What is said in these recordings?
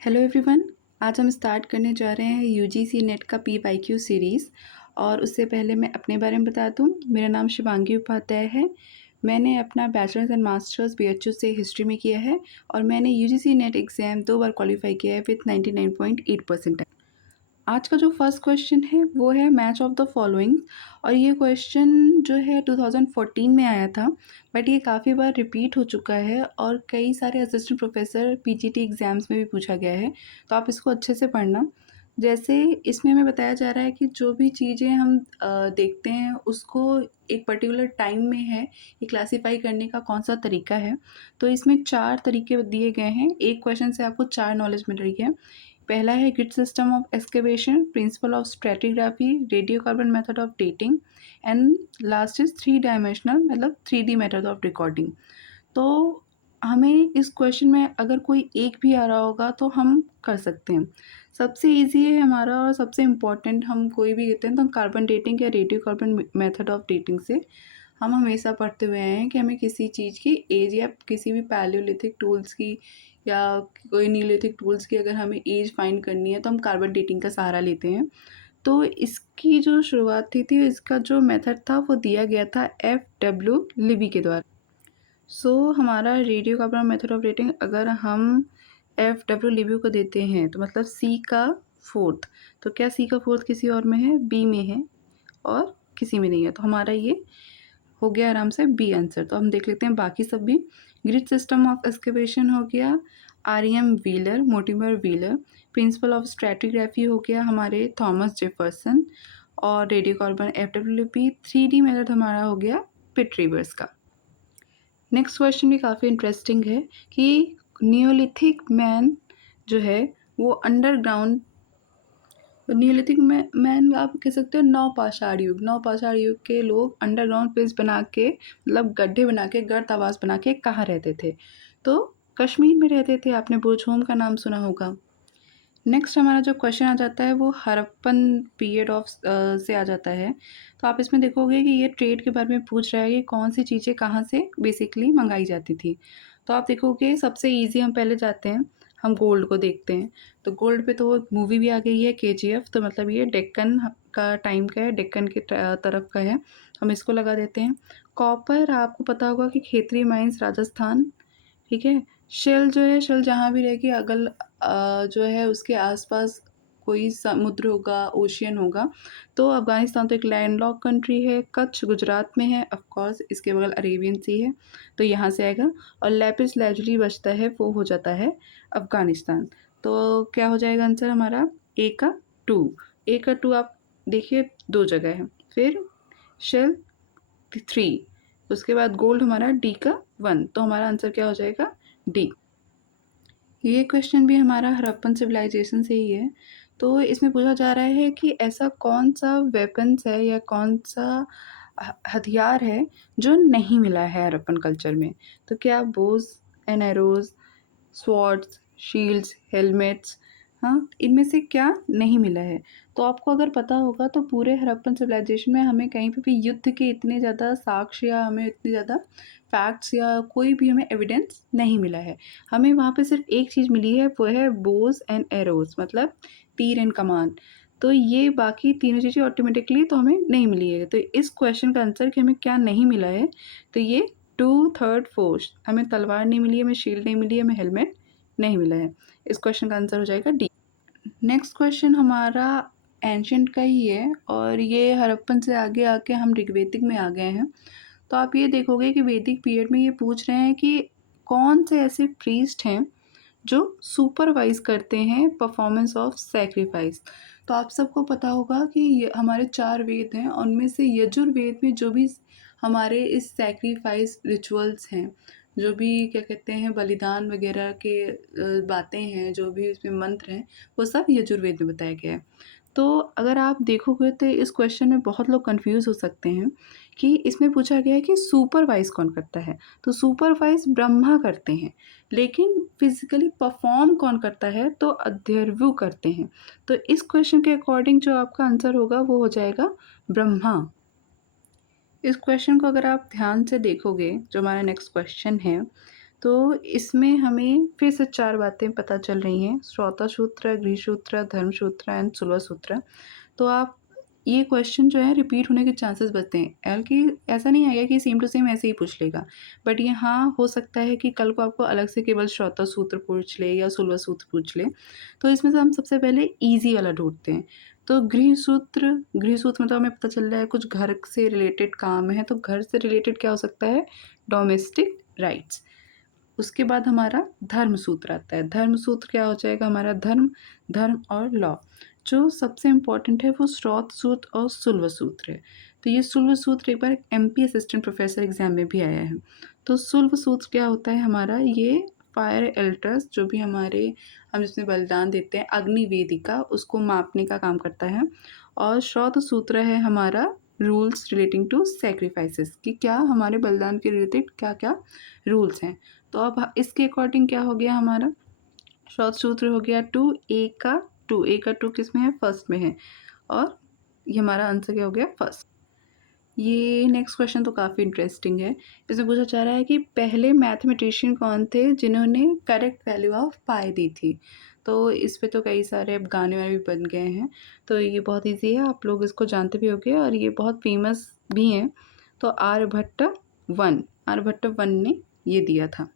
Hello everyone. आज हम start करने जा रहे हैं यूजीसी नेट का PYQ सीरीज़। और उससे पहले मैं अपने बारे में बता दूं, मेरा नाम शिवांगी उपाध्याय है। मैंने अपना बैचलर्स एंड मास्टर्स BHU से हिस्ट्री में किया है और मैंने यूजीसी नेट एग्ज़ाम 2 बार क्वालिफाई किया है विथ 99.8%। आज का जो फर्स्ट क्वेश्चन है वो है मैच ऑफ द फॉलोइंग। और ये क्वेश्चन जो है 2014 में आया था, बट ये काफ़ी बार रिपीट हो चुका है और कई सारे असिस्टेंट प्रोफेसर PGT एग्ज़ाम्स में भी पूछा गया है। तो आप इसको अच्छे से पढ़ना। जैसे इसमें हमें बताया जा रहा है कि जो भी चीज़ें हम देखते हैं उसको एक पर्टिकुलर टाइम में है ये क्लासीफाई करने का कौन सा तरीका है। तो इसमें 4 तरीके दिए गए हैं। एक क्वेश्चन से आपको 4 नॉलेज मिल रही है। पहला है grid system of excavation, principle of stratigraphy, radiocarbon method of dating and last is 3 dimensional मतलब 3D मेथड ऑफ रिकॉर्डिंग। तो हमें इस क्वेश्चन में अगर कोई एक भी आ रहा होगा तो हम कर सकते हैं। सबसे इजी है हमारा और सबसे इम्पॉर्टेंट हम कोई भी कहते हैं तो हम कार्बन डेटिंग या radio carbon method of dating से हम हमेशा पढ़ते हुए आए हैं कि हमें किसी चीज़ की एज या किसी भी पैलियोलिथिक टूल्स की या कोई नीलिथिक टूल्स की अगर हमें एज फाइंड करनी है तो हम कार्बन डेटिंग का सहारा लेते हैं। तो इसकी जो शुरुआत थी इसका जो मेथड था वो दिया गया था FW लिबी के द्वारा। हमारा radio carbon method of dating अगर हम FW लिबी को देते हैं तो मतलब C का फोर्थ, तो क्या C का फोर्थ किसी और में है? B में है और किसी में नहीं है। तो हमारा ये हो गया आराम से बी आंसर। तो हम देख लेते हैं बाकी सब भी। ग्रिड सिस्टम ऑफ एक्सकेवेशन हो गया REM wheeler, Mortimer wheeler. Principle of stratigraphy हो गया हमारे थॉमस जेफरसन। और radio carbon FWP। 3D method हमारा हो गया पिट रिवर्स का। नेक्स्ट क्वेश्चन भी काफ़ी इंटरेस्टिंग है कि नियोलिथिक मैन जो है वो अंडरग्राउंड, नियोलिथिक मैन आप कह सकते हो नवपाषाण युग, नवपाषाण युग के लोग अंडरग्राउंड प्लेस बना के मतलब गड्ढे बना के गर्त आवास बना के कहाँ रहते थे? तो कश्मीर में रहते थे। आपने बोझोम का नाम सुना होगा। नेक्स्ट हमारा जो क्वेश्चन आ जाता है वो हड़प्पन पीरियड ऑफ से आ जाता है। तो आप इसमें देखोगे कि ये ट्रेड के बारे में पूछ रहा है कि कौन सी चीज़ें कहाँ से बेसिकली मंगाई जाती थी। तो आप देखोगे सबसे इजी हम पहले जाते हैं, हम गोल्ड को देखते हैं। तो गोल्ड पे तो मूवी भी आ गई है KGF, तो मतलब ये डेक्कन का टाइम का है, डेक्कन के तरफ का है। हम इसको लगा देते हैं। कॉपर आपको पता होगा कि खेतरी माइंस राजस्थान, ठीक है। शेल जो है, शेल जहाँ भी रहेगी अगल जो है उसके आसपास कोई समुद्र होगा, ओशियन होगा। तो अफ़गानिस्तान तो एक लैंडलॉक कंट्री है। कच्छ गुजरात में है, ऑफ कोर्स इसके बगल अरेबियन सी है, तो यहाँ से आएगा। और लेपिस लाजुली बचता है, वो हो जाता है अफ़गानिस्तान। तो क्या हो जाएगा आंसर हमारा? ए का 2। ए का 2 आप देखिए 2 जगह है। फिर शेल 3, उसके बाद गोल्ड हमारा डी का 1। तो हमारा आंसर क्या हो जाएगा? डी। ये क्वेश्चन भी हमारा हड़प्पन सिविलाइजेशन से ही है। तो इसमें पूछा जा रहा है कि ऐसा कौन सा वेपन्स है या कौन सा हथियार है जो नहीं मिला है हड़प्पन कल्चर में। तो क्या bows and arrows, swords, shields, helmets, हाँ, इनमें से क्या नहीं मिला है? तो आपको अगर पता होगा तो पूरे हड़प्पन सिविलाइजेशन में हमें कहीं पे भी युद्ध के इतने ज़्यादा साक्ष्य या हमें इतनी ज़्यादा फैक्ट्स या कोई भी हमें एविडेंस नहीं मिला है। हमें वहाँ पे सिर्फ एक चीज़ मिली है, वो है बोज एंड एरोज, मतलब तीर एंड कमान। तो ये बाकी तीनों चीज़ें ऑटोमेटिकली तो हमें नहीं मिली है। तो इस क्वेश्चन का आंसर कि हमें क्या नहीं मिला है, तो ये 2, 3, 4, हमें तलवार नहीं मिली है, हमें शील्ड नहीं मिली है, हमें हेलमेट नहीं मिला है। इस क्वेश्चन का आंसर हो जाएगा डी। नेक्स्ट क्वेश्चन हमारा एंशिएंट का ही है और ये हड़प्पन से आगे आके हम ऋग्वेदिक में आ गए हैं। तो आप ये देखोगे कि वैदिक पीरियड में ये पूछ रहे हैं कि कौन से ऐसे प्रीस्ट हैं जो सुपरवाइज करते हैं परफॉर्मेंस ऑफ सैक्रिफाइस। तो आप सबको पता होगा कि ये हमारे 4 वेद हैं, उनमें से यजुर्वेद में जो भी हमारे इस सैक्रिफाइस रिचुअल्स हैं, जो भी क्या कहते हैं बलिदान वगैरह के बातें हैं, जो भी इसमें मंत्र हैं, वो सब यजुर्वेद में बताया गया है। तो अगर आप देखोगे तो इस क्वेश्चन में बहुत लोग कंफ्यूज हो सकते हैं कि इसमें पूछा गया है कि सुपरवाइज कौन करता है। तो सुपरवाइज ब्रह्मा करते हैं, लेकिन फिजिकली परफॉर्म कौन करता है? तो अध्यर्वु करते हैं। तो इस क्वेश्चन के अकॉर्डिंग जो आपका आंसर होगा वो हो जाएगा ब्रह्मा। इस क्वेश्चन को अगर आप ध्यान से देखोगे, जो हमारा नेक्स्ट क्वेश्चन है, तो इसमें हमें फिर से 4 बातें पता चल रही हैं, श्रौतसूत्र, गृह्यसूत्र, धर्मसूत्र एंड सुलभसूत्र। तो आप ये क्वेश्चन जो है रिपीट होने के चांसेस बनते हैं, बल्कि ऐसा नहीं आएगा कि सेम टू सेम ऐसे ही पूछ लेगा। बट ये हाँ, हो सकता है कि कल को आपको अलग से केवल श्रौतसूत्र पूछ ले या सुलभसूत्र पूछ ले। तो इसमें से हम सबसे पहले ईज़ी वाला ढूँढते हैं। तो गृह्यसूत्र में तो हमें पता चल रहा है कुछ घर से रिलेटेड काम है, तो घर से रिलेटेड क्या हो सकता है? Domestic rights. उसके बाद हमारा धर्मसूत्र आता है। धर्मसूत्र क्या हो जाएगा हमारा? धर्म और लॉ। जो सबसे इम्पोर्टेंट है वो श्रौत सूत्र और सुलभ सूत्र है। तो ये सुलभ सूत्र एक बार एमपी असिस्टेंट प्रोफेसर एग्जाम में भी आया है। तो सुलभ सूत्र क्या होता है हमारा? ये फायर एल्टर्स जो भी हमारे हम जिसमें बलिदान देते हैं अग्नि वेदिका, उसको मापने का काम करता है। और श्रौत सूत्र है हमारा रूल्स रिलेटिंग टू सेक्रीफाइसेस, कि क्या हमारे बलिदान के रिलेटेड क्या क्या रूल्स हैं। तो अब इसके अकॉर्डिंग क्या हो गया हमारा? श्रौत सूत्र हो गया 2, ए का 2 किस में है? फर्स्ट में है। और ये हमारा आंसर क्या हो गया? फर्स्ट। ये नेक्स्ट क्वेश्चन तो काफ़ी इंटरेस्टिंग है। इसमें पूछा जा रहा है कि पहले मैथमेटिशियन कौन थे जिन्होंने करेक्ट वैल्यू ऑफ पाई दी थी। तो इस पे तो कई सारे अब गाने वाने भी बन गए हैं। तो ये बहुत ईजी है, आप लोग इसको जानते भी होंगे और ये बहुत फेमस भी हैं। तो आर्यभट्ट वन ने ये दिया था।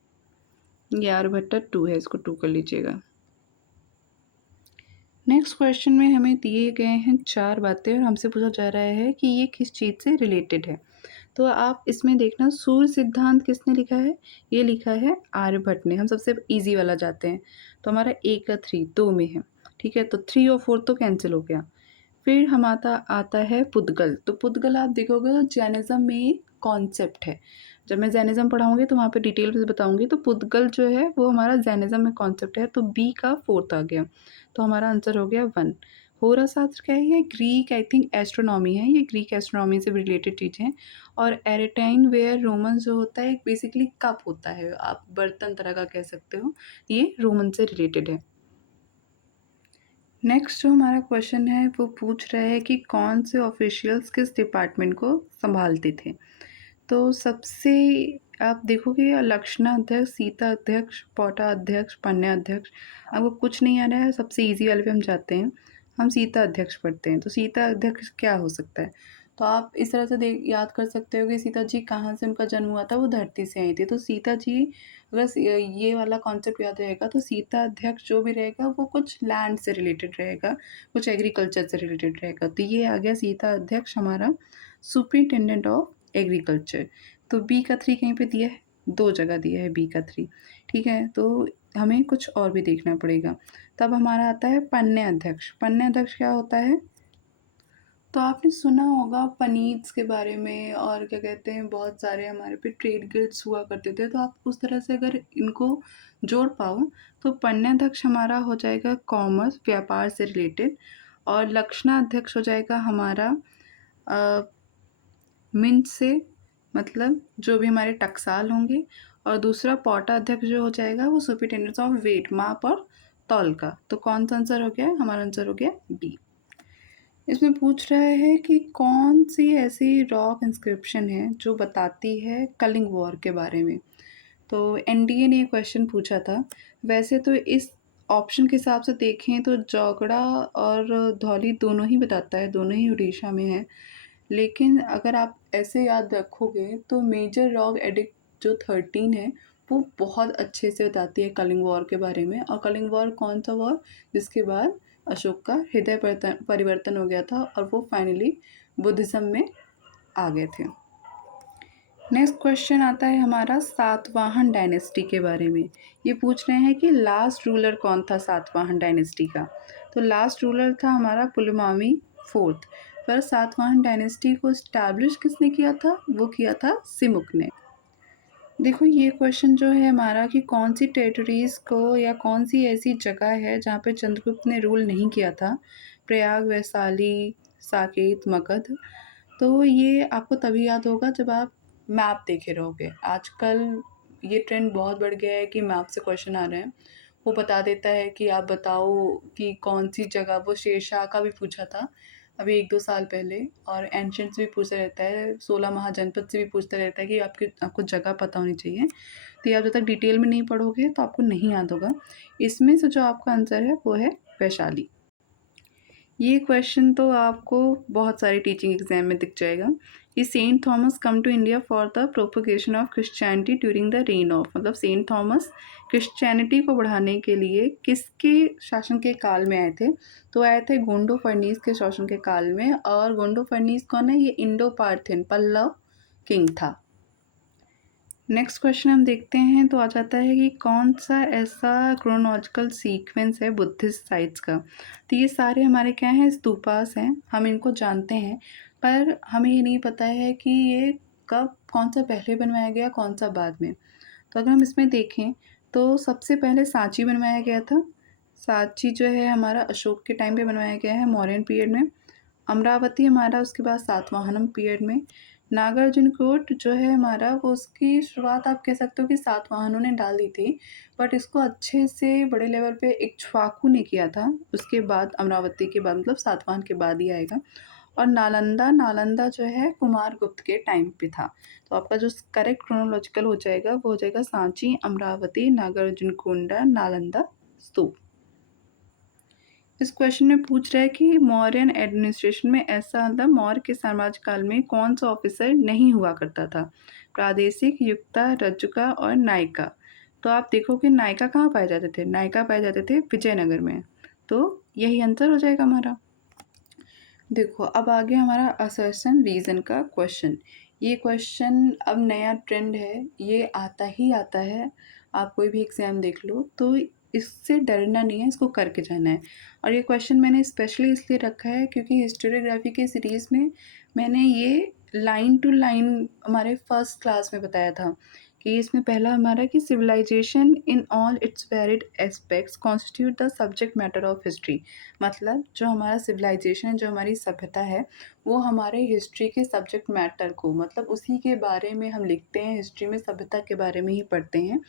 ये आर्यभट्ट 2 है, इसको 2 कर लीजिएगा। नेक्स्ट क्वेश्चन में हमें दिए गए हैं 4 बातें और हमसे पूछा जा रहा है कि ये किस चीज़ से रिलेटेड है। तो आप इसमें देखना, सूर्य सिद्धांत किसने लिखा है? ये लिखा है आर्यभट्ट ने। हम सबसे ईजी वाला जाते हैं। तो हमारा ए का 3 2 में है, ठीक है? तो 3 और 4 तो कैंसिल हो गया। फिर हम आता है पुद्गल। तो पुद्गल आप देखोगे तो जैनिज़्म में एक कॉन्सेप्ट है। जब मैं जैनिज़्म पढ़ाऊँगी तो वहाँ पे डिटेल से बताऊँगी। तो पुद्गल जो है वो हमारा जैनिज़्म में कॉन्सेप्ट है। तो बी का 4th आ गया। तो हमारा आंसर हो गया 1। होरा शास्त्र क्या है? ये ग्रीक आई थिंक एस्ट्रोनॉमी है। ये ग्रीक एस्ट्रोनॉमी से रिलेटेड चीज़ है। और एरेटाइन वेयर रोमन जो होता है बेसिकली कप होता है, आप बर्तन तरह का कह सकते हो। ये रोमन से रिलेटेड है। नेक्स्ट जो हमारा क्वेश्चन है वो पूछ रहा है कि कौन से ऑफिशियल्स किस डिपार्टमेंट को संभालते थे। तो सबसे आप देखोगे लक्षणा अध्यक्ष, सीता अध्यक्ष, पोटा अध्यक्ष, पन्या अध्यक्ष। आपको कुछ नहीं आ रहा है, सबसे इजी वाले पे हम जाते हैं। हम सीता अध्यक्ष पढ़ते हैं। तो सीता अध्यक्ष क्या हो सकता है? तो आप इस तरह से देख याद कर सकते हो कि सीता जी कहाँ से उनका जन्म हुआ था? वो धरती से आई थी। तो सीता जी अगर ये वाला कॉन्सेप्ट याद रहेगा तो सीता अध्यक्ष जो भी रहेगा वो कुछ लैंड से रिलेटेड रहेगा, कुछ एग्रीकल्चर से रिलेटेड रहेगा। तो ये आ गया सीता अध्यक्ष हमारा सुपरिटेंडेंट ऑफ एग्रीकल्चर। तो बी का 3 कहीं पे दिया है? 2 जगह दिया है बी का 3, ठीक है? तो हमें कुछ और भी देखना पड़ेगा। तब हमारा आता है पन्य अध्यक्ष। पन्य अध्यक्ष क्या होता है? तो आपने सुना होगा पनीट्स के बारे में, और क्या कहते हैं बहुत सारे हमारे पे ट्रेड गिल्ड्स हुआ करते थे। तो आप उस तरह से अगर इनको जोड़ पाओ तो पन्याध्यक्ष हमारा हो जाएगा कॉमर्स, व्यापार से रिलेटेड। और लक्षणाध्यक्ष हो जाएगा हमारा मिंट से, मतलब जो भी हमारे टकसाल होंगे। और दूसरा पोटा अध्यक्ष जो हो जाएगा वो सुपरिटेंडेंट ऑफ वेट, माप और तौल का। तो कौन सा आंसर हो गया? हमारा आंसर हो गया बी। इसमें पूछ रहा है कि कौन सी ऐसी रॉक इंस्क्रिप्शन है जो बताती है कलिंग वॉर के बारे में। तो एनडीए ने ये क्वेश्चन पूछा था। वैसे तो इस ऑप्शन के हिसाब से देखें तो जौगड़ा और धौली दोनों ही बताता है, दोनों ही उड़ीसा में है। लेकिन अगर आप ऐसे याद रखोगे तो मेजर रॉक एडिक्ट जो 13 है वो बहुत अच्छे से बताती है कलिंग वॉर के बारे में। और कलिंग वॉर कौन सा वॉर? जिसके बाद अशोक का हृदय परिवर्तन हो गया था और वो फाइनली बुद्धिज़्म में आ गए थे। नेक्स्ट क्वेश्चन आता है हमारा सातवाहन डायनेस्टी के बारे में। ये पूछ रहे हैं कि लास्ट रूलर कौन था सातवाहन डायनेस्टी का। तो लास्ट रूलर था हमारा पुलमावी 4th। पर सातवाहन डायनेस्टी को इस्टेब्लिश किसने किया था? वो किया था सिमुक ने। देखो ये क्वेश्चन जो है हमारा कि कौन सी टेरिटरीज़ को या कौन सी ऐसी जगह है जहाँ पे चंद्रगुप्त ने रूल नहीं किया था। प्रयाग, वैशाली, साकेत, मगध। तो ये आपको तभी याद होगा जब आप मैप देखे रहोगे। आजकल ये ट्रेंड बहुत बढ़ गया है कि मैप से क्वेश्चन आ रहे हैं। वो बता देता है कि आप बताओ कि कौन सी जगह, वो शेरशाह का भी पूछा था। अभी 1-2 साल पहले, और एंशिएंट से भी पूछता रहता है, 16 महाजनपद से भी पूछता रहता है कि आपको जगह पता होनी चाहिए। तो ये आप जब तक डिटेल में नहीं पढ़ोगे तो आपको नहीं याद होगा। इसमें से जो आपका आंसर है वो है वैशाली। ये क्वेश्चन तो आपको बहुत सारे टीचिंग एग्जाम में दिख जाएगा कि saint Thomas come to India for the propagation of Christianity during the reign of, मतलब सेंट थॉमस क्रिश्चियनिटी को बढ़ाने के लिए किसके शासन के काल में आए थे? तो आए थे गोंडो फर्नीस के शासन के काल में। और गोंडो फर्नीस कौन है? ये इंडो पार्थियन पल्लव किंग था। नेक्स्ट क्वेश्चन हम देखते हैं तो आ जाता है कि कौन सा ऐसा क्रोनोलॉजिकल सीक्वेंस है बुद्धिस्ट साइट्स का। तो ये सारे हमारे क्या हैं? स्तूपास हैं, हम इनको जानते हैं, पर हमें ये नहीं पता है कि ये कब, कौन सा पहले बनवाया गया, कौन सा बाद में। तो अगर हम इसमें देखें तो सबसे पहले सांची बनवाया गया था। सांची जो है हमारा अशोक के टाइम पे बनवाया गया है, मौर्यन पीरियड में। अमरावती हमारा उसके बाद सातवाहनम पीरियड में। नागार्जुनकोट जो है हमारा, वो उसकी शुरुआत आप कह सकते हो कि सातवाहनों ने डाल दी थी, बट इसको अच्छे से बड़े लेवल पे इक्ष्वाकु ने किया था। उसके बाद अमरावती के बाद, मतलब सातवाहन के बाद ही आएगा। और नालंदा, नालंदा जो है कुमारगुप्त के टाइम पे था। तो आपका जो करेक्ट क्रोनोलॉजिकल हो जाएगा वो हो जाएगा सांची, अमरावती, नागार्जुनकोंडा, नालंदा स्तूप। इस क्वेश्चन में पूछ रहा है कि मौर्यन एडमिनिस्ट्रेशन में ऐसा, मतलब मौर्य के साम्राज्य काल में कौन सा ऑफिसर नहीं हुआ करता था? प्रादेशिक, युक्ता, रज्जुका और नायिका। तो आप देखो कि नायिका कहाँ पाए जाते थे? नायिका पाए जाते थे विजयनगर में। तो यही आंसर हो जाएगा हमारा। देखो अब आगे हमारा असर्शन रीज़न का क्वेश्चन। ये क्वेश्चन अब नया ट्रेंड है, ये आता ही आता है। आप कोई भी एग्ज़ाम देख लो तो इससे डरना नहीं है, इसको करके जाना है। और ये क्वेश्चन मैंने स्पेशली इसलिए रखा है क्योंकि हिस्टोरियोग्राफी के सीरीज़ में मैंने ये लाइन टू लाइन हमारे फर्स्ट क्लास में बताया था कि इसमें पहला हमारा कि civilisation in all its varied aspects constitute the subject matter of history. मतलब जो हमारा सिविलाइजेशन है, जो हमारी सभ्यता है, वो हमारे हिस्ट्री के सब्जेक्ट मैटर को, मतलब उसी के बारे में हम लिखते हैं, हिस्ट्री में सभ्यता के बारे में ही पढ़ते हैं।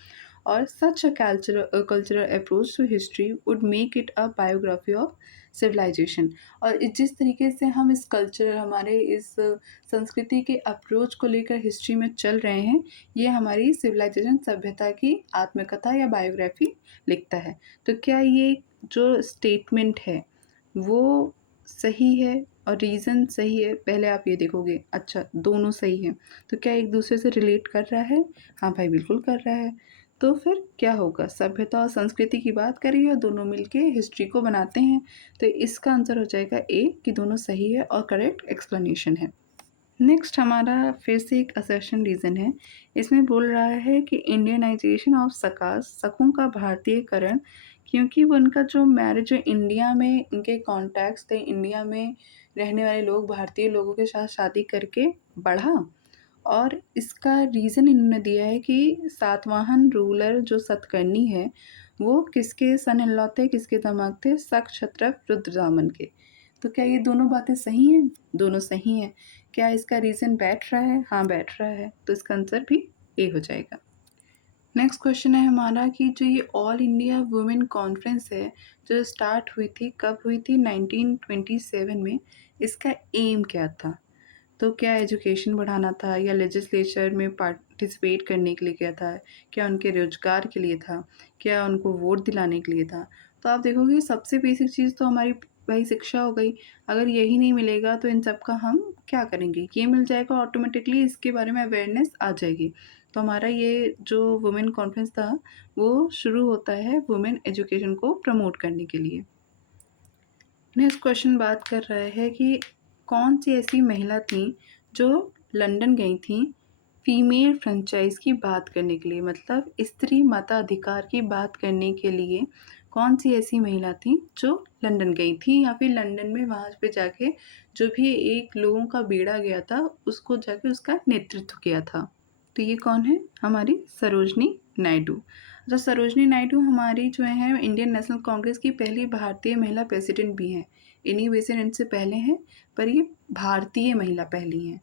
और such a cultural approach to history would make it a biography of civilisation. और जिस तरीके से हम इस कल्चर, हमारे इस संस्कृति के अप्रोच को लेकर हिस्ट्री में चल रहे हैं, ये हमारी सिविलाइजेशन सभ्यता की आत्मकथा या बायोग्राफी लिखता है। तो क्या ये जो स्टेटमेंट है वो सही है और रीज़न सही है? पहले आप ये देखोगे, अच्छा दोनों सही हैं, तो क्या एक दूसरे से रिलेट कर रहा है? हाँ भाई बिल्कुल कर रहा है। तो फिर क्या होगा? सभ्यता और संस्कृति की बात करिए और दोनों मिलके हिस्ट्री को बनाते हैं। तो इसका आंसर हो जाएगा ए, कि दोनों सही है और करेक्ट एक्सप्लेनेशन है। नेक्स्ट हमारा फिर से एक असर्शन रीज़न है। इसमें बोल रहा है कि इंडियनाइजेशन ऑफ सकास, सकों का भारतीयकरण, क्योंकि वो उनका जो मैरिज जो इंडिया में इनके कॉन्टैक्ट्स थे, इंडिया में रहने वाले लोग भारतीय लोगों के साथ शादी करके बढ़ा। और इसका रीज़न इन्होंने दिया है कि सातवाहन रूलर जो सतकर्णी है वो किसके सन इन लॉ थे, किसके दामाद थे? शक, क्षत्रप, रुद्रदामन के। तो क्या ये दोनों बातें सही हैं? दोनों सही हैं। क्या इसका रीज़न बैठ रहा है? हाँ बैठ रहा है। तो इसका आंसर भी ए हो जाएगा। नेक्स्ट क्वेश्चन है हमारा कि जो ये ऑल इंडिया वुमेन कॉन्फ्रेंस है, जो स्टार्ट हुई थी, कब हुई थी? 1927 में। इसका एम क्या था? तो क्या एजुकेशन बढ़ाना था, या लेजिस्लेचर में पार्टिसिपेट करने के लिए क्या था? क्या उनके रोजगार के लिए था? क्या उनको वोट दिलाने के लिए था? तो आप देखोगे सबसे बेसिक चीज़ तो हमारी भाई शिक्षा हो गई। अगर यही नहीं मिलेगा तो इन सब का हम क्या करेंगे? ये मिल जाएगा ऑटोमेटिकली, इसके बारे में अवेयरनेस आ जाएगी। तो हमारा ये जो वुमेन कॉन्फ्रेंस था वो शुरू होता है वुमेन एजुकेशन को प्रमोट करने के लिए। नेक्स्ट क्वेश्चन बात कर रहा है कि कौन सी ऐसी महिला थी जो लंदन गई थी फीमेल फ्रेंचाइज की बात करने के लिए, मतलब स्त्री मताधिकार की बात करने के लिए। कौन सी ऐसी महिला थी जो लंदन गई थी, या फिर लंदन में वहाँ पे जाके जो भी एक लोगों का बेड़ा गया था उसको जाके उसका नेतृत्व किया था? तो ये कौन है? हमारी सरोजनी नायडू। अच्छा, सरोजनी नायडू हमारी जो है इंडियन नेशनल कांग्रेस की पहली भारतीय महिला प्रेसिडेंट भी हैं। इन्हीं वैसे इनसे पहले हैं, पर ये भारतीय महिला पहली हैं।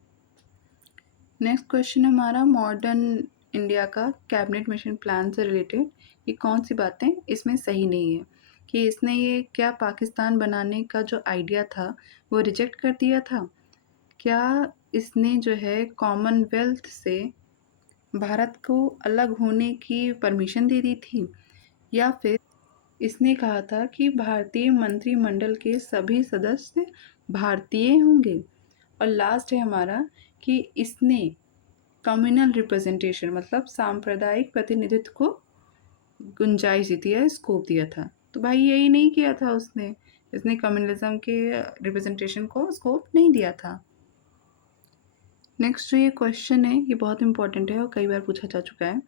नेक्स्ट क्वेश्चन हमारा मॉडर्न इंडिया का कैबिनेट मिशन प्लान से रिलेटेड। ये कौन सी बातें इसमें सही नहीं है? कि इसने ये क्या पाकिस्तान बनाने का जो आइडिया था वो रिजेक्ट कर दिया था? क्या इसने जो है कॉमनवेल्थ से भारत को अलग होने की परमिशन दे दी थी? या फिर इसने कहा था कि भारतीय मंत्रिमंडल के सभी सदस्य भारतीय होंगे? और लास्ट है हमारा कि इसने कम्युनल रिप्रेजेंटेशन मतलब सांप्रदायिक प्रतिनिधित्व को गुंजाइश दी थी या स्कोप दिया था। तो भाई यही नहीं किया था उसने, इसने कम्युनलिज्म के रिप्रेजेंटेशन को स्कोप नहीं दिया था। नेक्स्ट जो ये क्वेश्चन है ये बहुत इंपॉर्टेंट है और कई बार पूछा जा चुका है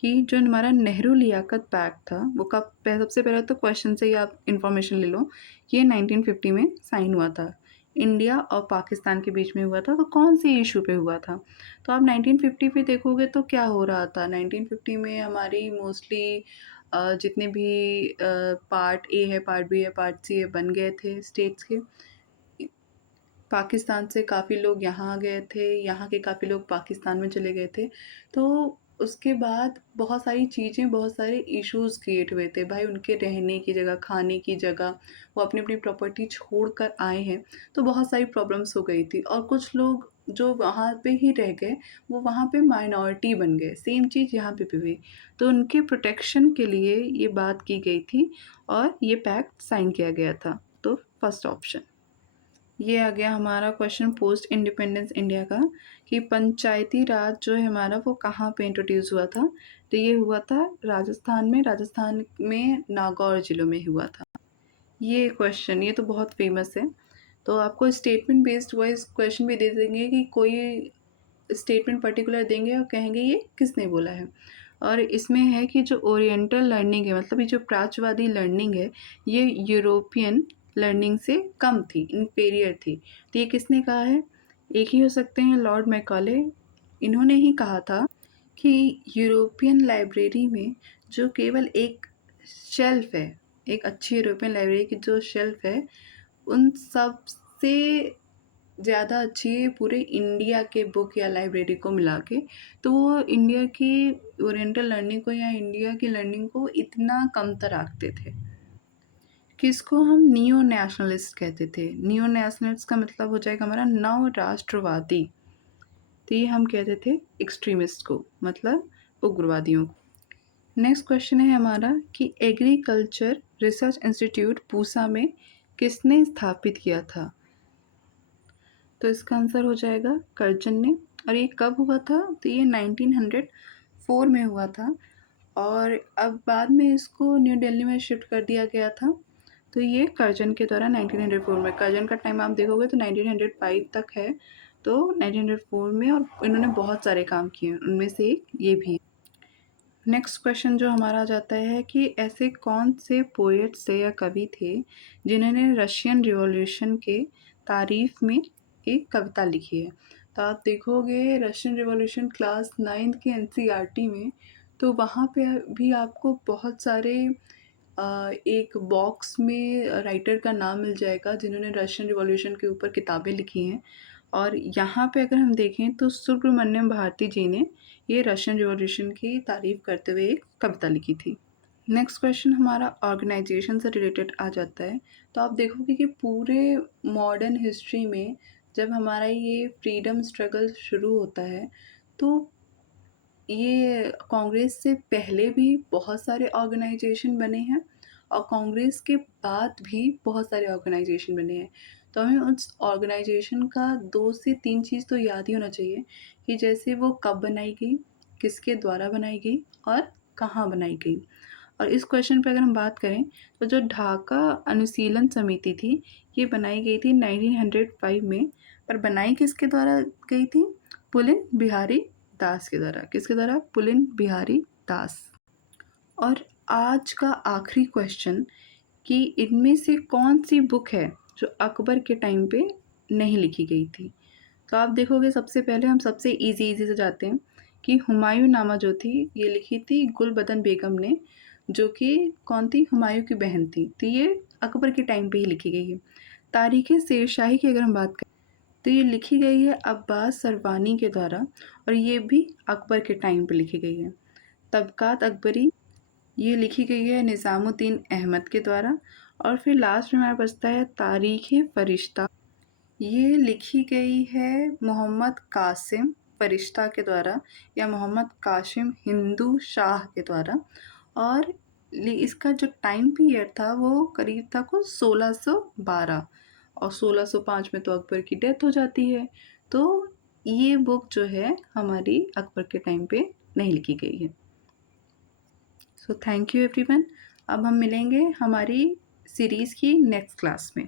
कि जो हमारा नेहरू लियाकत पैक्ट था वो कब, सबसे पहले तो क्वेश्चन से ही आप इन्फॉर्मेशन ले लो कि ये 1950 में साइन हुआ था, इंडिया और पाकिस्तान के बीच में हुआ था। तो कौन सी इशू पे हुआ था? तो आप 1950 पे देखोगे तो क्या हो रहा था 1950 में? हमारी मोस्टली जितने भी पार्ट ए है, पार्ट बी है, पार्ट सी है बन गए थे स्टेट्स के। पाकिस्तान से काफ़ी लोग यहाँ आ गए थे, यहाँ के काफ़ी लोग पाकिस्तान में चले गए थे। तो उसके बाद बहुत सारी चीज़ें, बहुत सारे इश्यूज़ क्रिएट हुए थे। भाई उनके रहने की जगह, खाने की जगह, वो अपनी-अपनी प्रॉपर्टी छोड़ कर आए हैं, तो बहुत सारी प्रॉब्लम्स हो गई थी। और कुछ लोग जो वहाँ पे ही रह गए, वो वहाँ पे माइनॉरिटी बन गए। सेम चीज़ यहाँ पे भी हुई। तो उनके प्रोटेक्शन के लिए ये बात की गई थी और ये पैक्ट साइन किया गया था। तो फर्स्ट ऑप्शन। ये आ गया हमारा क्वेश्चन पोस्ट इंडिपेंडेंस इंडिया का कि पंचायती राज जो है हमारा वो कहाँ पे इंट्रोड्यूस हुआ था? तो ये हुआ था राजस्थान में नागौर ज़िलों में हुआ था। ये क्वेश्चन ये तो बहुत फेमस है। तो आपको स्टेटमेंट बेस्ड वाइज क्वेश्चन भी दे देंगे कि कोई स्टेटमेंट पर्टिकुलर देंगे और कहेंगे ये किसने बोला है। और इसमें है कि जो ओरिएंटल लर्निंग है, मतलब ये जो प्राच्यवादी लर्निंग है, ये यूरोपियन लर्निंग से कम थी, इन्फीरियर थी। तो ये किसने कहा है? एक ही हो सकते हैं, लॉर्ड मैकॉले। इन्होंने ही कहा था कि यूरोपियन लाइब्रेरी में जो केवल एक शेल्फ है, एक अच्छी यूरोपियन लाइब्रेरी की जो शेल्फ है, उन सब से ज़्यादा अच्छी है पूरे इंडिया के बुक या लाइब्रेरी को मिला के। तो वो इंडिया की ओरिएंटल लर्निंग को या इंडिया की लर्निंग को इतना कमतर आंकते थे। किसको हम नियो नेशनलिस्ट कहते थे? नियो नेशनलिस्ट का मतलब हो जाएगा हमारा नव राष्ट्रवादी। तो ये हम कहते थे एक्सट्रीमिस्ट को, मतलब उग्रवादियों को। नेक्स्ट क्वेश्चन है हमारा कि एग्रीकल्चर रिसर्च इंस्टीट्यूट पूसा में किसने स्थापित किया था? तो इसका आंसर हो जाएगा कर्जन ने। और ये कब हुआ था? तो ये 1904 में हुआ था और अब बाद में इसको न्यू दिल्ली में शिफ्ट कर दिया गया था। तो ये कर्जन के द्वारा 1904 में, कर्जन का टाइम आप देखोगे तो 1905 तक है। तो 1904 में, और इन्होंने बहुत सारे काम किए हैं, उनमें से एक ये भी है। नेक्स्ट क्वेश्चन जो हमारा आ जाता है कि ऐसे कौन से पोएट्स थे या कवि थे जिन्होंने रशियन रिवॉल्यूशन के तारीफ में एक कविता लिखी है? तो आप देखोगे रशियन रिवॉल्यूशन क्लास 9th के एनसीईआरटी में, तो वहाँ पे भी आपको बहुत सारे एक बॉक्स में राइटर का नाम मिल जाएगा जिन्होंने रशियन रिवॉल्यूशन के ऊपर किताबें लिखी हैं। और यहाँ पे अगर हम देखें तो सुब्रमण्यम भारती जी ने ये रशियन रिवॉल्यूशन की तारीफ़ करते हुए एक कविता लिखी थी। नेक्स्ट क्वेश्चन हमारा ऑर्गेनाइजेशन से रिलेटेड आ जाता है। तो आप देखोगे कि पूरे मॉडर्न हिस्ट्री में जब हमारा ये फ्रीडम स्ट्रगल शुरू होता है, तो ये कांग्रेस से पहले भी बहुत सारे ऑर्गेनाइजेशन बने हैं और कांग्रेस के बाद भी बहुत सारे ऑर्गेनाइजेशन बने हैं। तो हमें उस ऑर्गेनाइजेशन का 2 से 3 चीज़ तो याद ही होना चाहिए कि जैसे वो कब बनाई गई, किसके द्वारा बनाई गई और कहाँ बनाई गई। और इस क्वेश्चन पे अगर हम बात करें तो जो ढाका अनुशीलन समिति थी, ये बनाई गई थी 1905 में। पर बनाई किसके द्वारा गई थी? पुलिन बिहारी दास के द्वारा। किसके द्वारा? पुलिन बिहारी दास। और आज का आखिरी क्वेश्चन कि इनमें से कौन सी बुक है जो अकबर के टाइम पे नहीं लिखी गई थी? तो आप देखोगे सबसे पहले हम सबसे इजी से जाते हैं कि हुमायूं नामा जो थी ये लिखी थी गुलबदन बेगम ने, जो कि कौन थी? हुमायूं की बहन थी। तो ये अकबर के टाइम पे ही लिखी गई है। तारीख़ शेरशाही की अगर हम बात करें तो ये लिखी गई है अब्बास सरवानी के द्वारा और ये भी अकबर के टाइम पे लिखी गई है। तबकात अकबरी, ये लिखी गई है निज़ामुद्दीन अहमद के द्वारा। और फिर लास्ट में हमारा बचता है तारीख़ फ़रिश्ता। ये लिखी गई है मोहम्मद कासिम फ़रिश्ता के द्वारा या मोहम्मद कासिम हिंदू शाह के द्वारा। और इसका जो टाइम पीरियड था वो करीब था कुछ 1612 और 1605 में तो अकबर की डेथ हो जाती है। तो ये बुक जो है हमारी अकबर के टाइम पे नहीं लिखी गई है। So thank you everyone. अब हम मिलेंगे हमारी सीरीज़ की नेक्स्ट क्लास में।